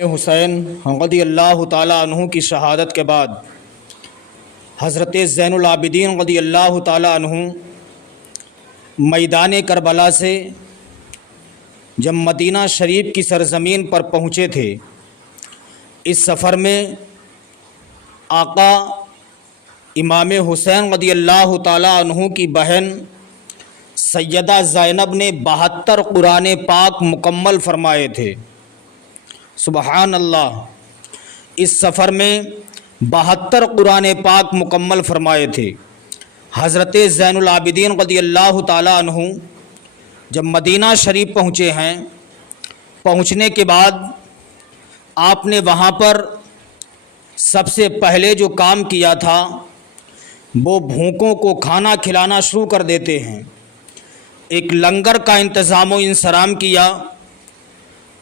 حسین رضی اللہ تعالیٰ عنہ کی شہادت کے بعد حضرت زین العابدین رضی اللہ تعالیٰ عنہ میدان کربلا سے جب مدینہ شریف کی سرزمین پر پہنچے تھے، اس سفر میں آقا امام حسین رضی اللہ تعالیٰ عنہ کی بہن سیدہ زینب نے 72 قرآن پاک مکمل فرمائے تھے۔ سبحان اللہ، اس سفر میں 72 قرآن پاک مکمل فرمائے تھے۔ حضرت زین العابدین رضی اللہ تعالیٰ عنہ جب مدینہ شریف پہنچے ہیں، پہنچنے کے بعد آپ نے وہاں پر سب سے پہلے جو کام کیا تھا وہ بھوکوں کو کھانا کھلانا شروع کر دیتے ہیں۔ ایک لنگر کا انتظام و انصرام کیا،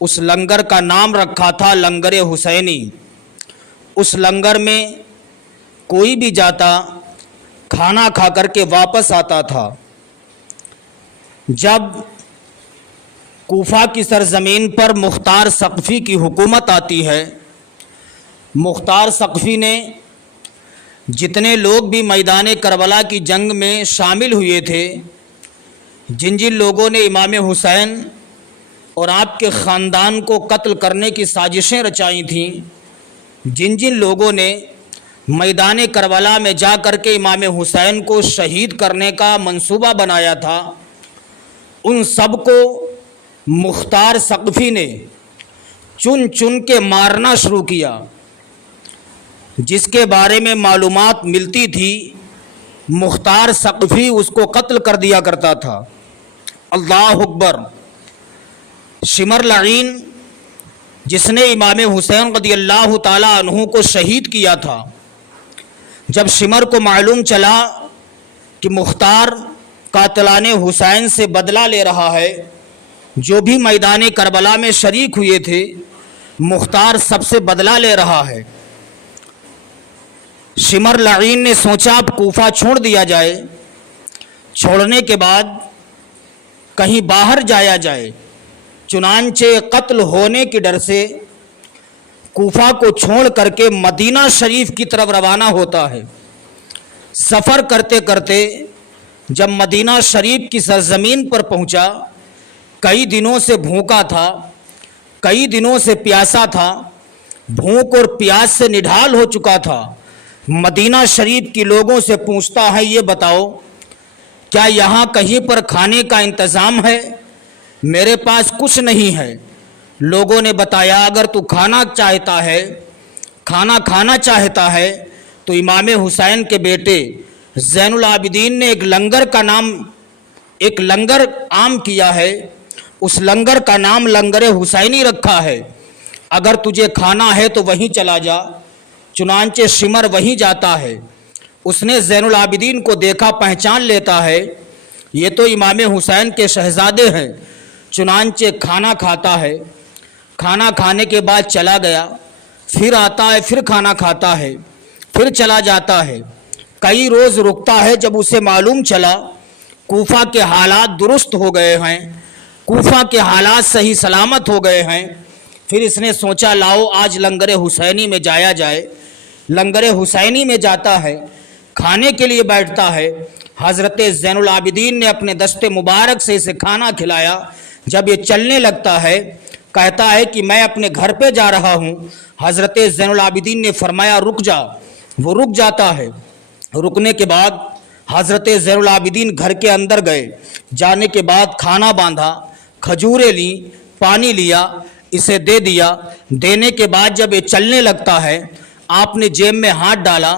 اس لنگر کا نام رکھا تھا لنگر حسینی۔ اس لنگر میں کوئی بھی جاتا کھانا کھا کر کے واپس آتا تھا۔ جب کوفہ کی سرزمین پر مختار ثقفی کی حکومت آتی ہے، مختار ثقفی نے جتنے لوگ بھی میدان کربلا کی جنگ میں شامل ہوئے تھے، جن لوگوں نے امام حسین اور آپ کے خاندان کو قتل کرنے کی سازشیں رچائی تھیں، جن لوگوں نے میدان کربلا میں جا کر کے امام حسین کو شہید کرنے کا منصوبہ بنایا تھا، ان سب کو مختار ثقفی نے چن چن کے مارنا شروع کیا۔ جس کے بارے میں معلومات ملتی تھی، مختار ثقفی اس کو قتل کر دیا کرتا تھا۔ اللہ اکبر۔ شمر لعین جس نے امام حسین رضی اللہ تعالیٰ عنہ کو شہید کیا تھا، جب شمر کو معلوم چلا کہ مختار قاتلان حسین سے بدلہ لے رہا ہے، جو بھی میدان کربلا میں شریک ہوئے تھے، مختار سب سے بدلہ لے رہا ہے، شمر لعین نے سوچا اب کوفہ چھوڑ دیا جائے، چھوڑنے کے بعد کہیں باہر جایا جائے۔ چنانچہ قتل ہونے کے ڈر سے کوفہ کو چھوڑ کر کے مدینہ شریف کی طرف روانہ ہوتا ہے۔ سفر کرتے کرتے جب مدینہ شریف کی سرزمین پر پہنچا، کئی دنوں سے بھوکا تھا، کئی دنوں سے پیاسا تھا، بھوک اور پیاس سے نڈھال ہو چکا تھا۔ مدینہ شریف کے لوگوں سے پوچھتا ہے، یہ بتاؤ کیا یہاں کہیں پر کھانے کا انتظام ہے؟ میرے پاس کچھ نہیں ہے۔ لوگوں نے بتایا اگر تو کھانا کھانا چاہتا ہے تو امام حسین کے بیٹے زین العابدین نے ایک لنگر عام کیا ہے، اس لنگر کا نام لنگر حسینی رکھا ہے، اگر تجھے کھانا ہے تو وہیں چلا جا۔ چنانچہ شمر وہیں جاتا ہے۔ اس نے زین العابدین کو دیکھا، پہچان لیتا ہے، یہ تو امام حسین کے شہزادے ہیں۔ چنانچہ کھانا کھاتا ہے، کھانا کھانے کے بعد چلا گیا، پھر آتا ہے، پھر کھانا کھاتا ہے، پھر چلا جاتا ہے۔ کئی روز رکتا ہے۔ جب اسے معلوم چلا کوفہ کے حالات درست ہو گئے ہیں، کوفہ کے حالات صحیح سلامت ہو گئے ہیں، پھر اس نے سوچا لاؤ آج لنگر حسینی میں جایا جائے۔ لنگر حسینی میں جاتا ہے، کھانے کے لیے بیٹھتا ہے۔ حضرت زین العابدین نے اپنے دست مبارک سے اسے کھانا کھلایا۔ جب یہ چلنے لگتا ہے، کہتا ہے کہ میں اپنے گھر پہ جا رہا ہوں۔ حضرت زین العابدین نے فرمایا رک جا، وہ رک جاتا ہے۔ رکنے کے بعد حضرت زین العابدین گھر کے اندر گئے، جانے کے بعد کھانا باندھا، کھجوریں لیں، پانی لیا، اسے دے دیا۔ دینے کے بعد جب یہ چلنے لگتا ہے، آپ نے جیب میں ہاتھ ڈالا،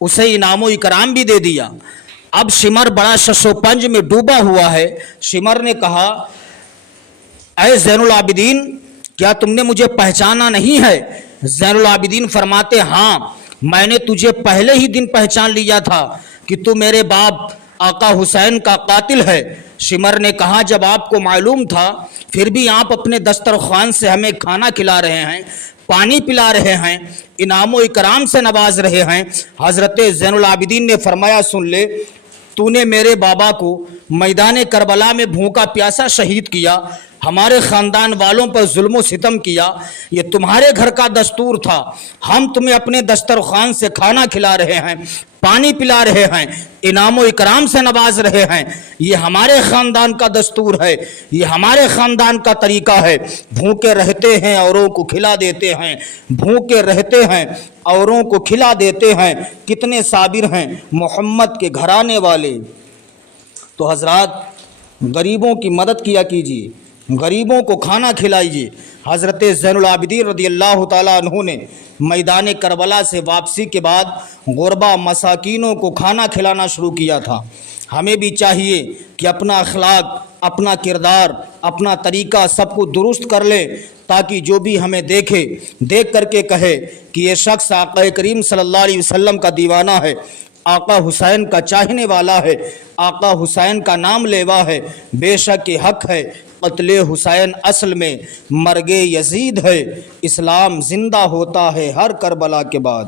اسے انعام و اکرام بھی دے دیا۔ اب شمر بڑا شش و پنج میں ڈوبا ہوا ہے۔ شمر نے کہا اے زین العابدین، کیا تم نے مجھے پہچانا نہیں ہے؟ زین العابدین فرماتے ہاں، میں نے تجھے پہلے ہی دن پہچان لیا تھا کہ تو میرے باپ آقا حسین کا قاتل ہے۔ شمر نے کہا جب آپ کو معلوم تھا پھر بھی آپ اپنے دسترخوان سے ہمیں کھانا کھلا رہے ہیں، پانی پلا رہے ہیں، انعام و اکرام سے نواز رہے ہیں۔ حضرت زین العابدین نے فرمایا سن لے، تو نے میرے بابا کو میدان کربلا میں بھوکا پیاسا شہید کیا، ہمارے خاندان والوں پر ظلم و ستم کیا، یہ تمہارے گھر کا دستور تھا، ہم تمہیں اپنے دسترخوان سے کھانا کھلا رہے ہیں، پانی پلا رہے ہیں، انعام و اکرام سے نواز رہے ہیں، یہ ہمارے خاندان کا دستور ہے، یہ ہمارے خاندان کا طریقہ ہے، بھوکے رہتے ہیں اوروں کو کھلا دیتے ہیں، بھوکے رہتے ہیں اوروں کو کھلا دیتے ہیں، کتنے صابر ہیں محمد کے گھرانے والے۔ تو حضرات غریبوں کی مدد کیا کیجیے، غریبوں کو کھانا کھلائیے۔ حضرت زین العابدین رضی اللہ تعالیٰ عنہ نے میدان کربلا سے واپسی کے بعد غربا مساکینوں کو کھانا کھلانا شروع کیا تھا۔ ہمیں بھی چاہیے کہ اپنا اخلاق، اپنا کردار، اپنا طریقہ سب کو درست کر لیں، تاکہ جو بھی ہمیں دیکھ کر کے کہے کہ یہ شخص آقا کریم صلی اللہ علیہ وسلم کا دیوانہ ہے، آقا حسین کا چاہنے والا ہے، آقا حسین کا نام لیوا ہے۔ بے شک یہ حق ہے، قتل حسین اصل میں مرگ یزید ہے، اسلام زندہ ہوتا ہے ہر کربلا کے بعد۔